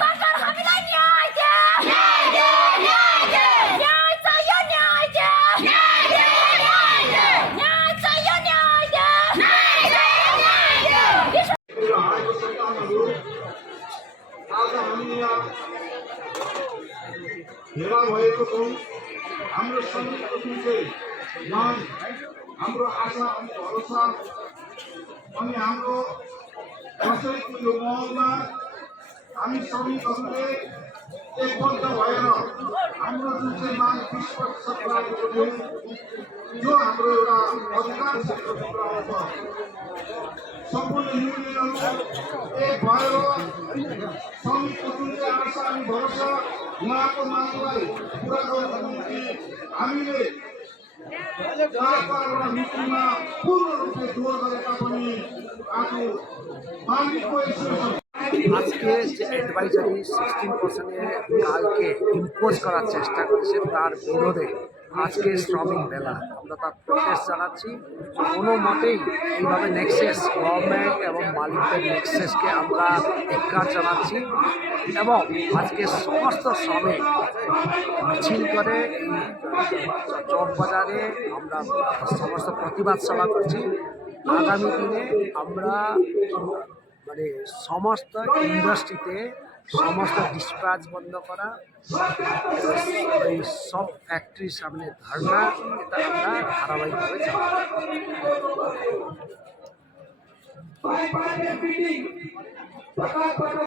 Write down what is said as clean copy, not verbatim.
सरकार हामीलाई न्याय दे न्याय चाहियो न्याय दे न्याय चाहियो न्याय दे आज हामी यहाँ भेला भएको छौँ। हाम्रो श्रमिकको जुन चाहिँ माग, हाम्रो आशा अनि भरोसा अनि हाम्रो कसैको यो महलमा हामी श्रमिकहरूले एकबद्ध भएर हाम्रो जुन चाहिँ माग 20% लागेको थियो, जो हाम्रो एउटा अधिकार क्षेत्रको कुरा आउँछ, सम्पूर्ण युनियनहरू एक भएर श्रमिकको जुन चाहिँ आशा अनि भरोसा उहाँको मागलाई पुरा गर्नको निम्ति हामीले नीतिमा पूर्ण रूपले जोड गरेका पनि आज मालिकको আজকে যে অ্যাডভাইজারি 16% কালকে ইম্পোজ করার চেষ্টা করছে তার বিরোধে আজকে শ্রমিক মেলা আমরা তার প্রোটেস্ট জানাচ্ছি। কোনো মতেই এইভাবে নেক্সেস গভর্নমেন্ট এবং মালিকদের নেক্সেসকে আমরা ধিক্কার জানাচ্ছি এবং আজকে সমস্ত শ্রমিক মিছিল করে এই চকবাজারে আমরা সমস্ত প্রতিবাদ সভা করছি। আগামী দিনে আমরা মানে সমস্ত ইন্ডাস্ট্রিতে সমস্ত ডিসপ্যাচ বন্ধ করা, এই সব ফ্যাক্টরির সামনে ধর্ণা, এটা আমরা ধারাবাহিকভাবে চালাবো।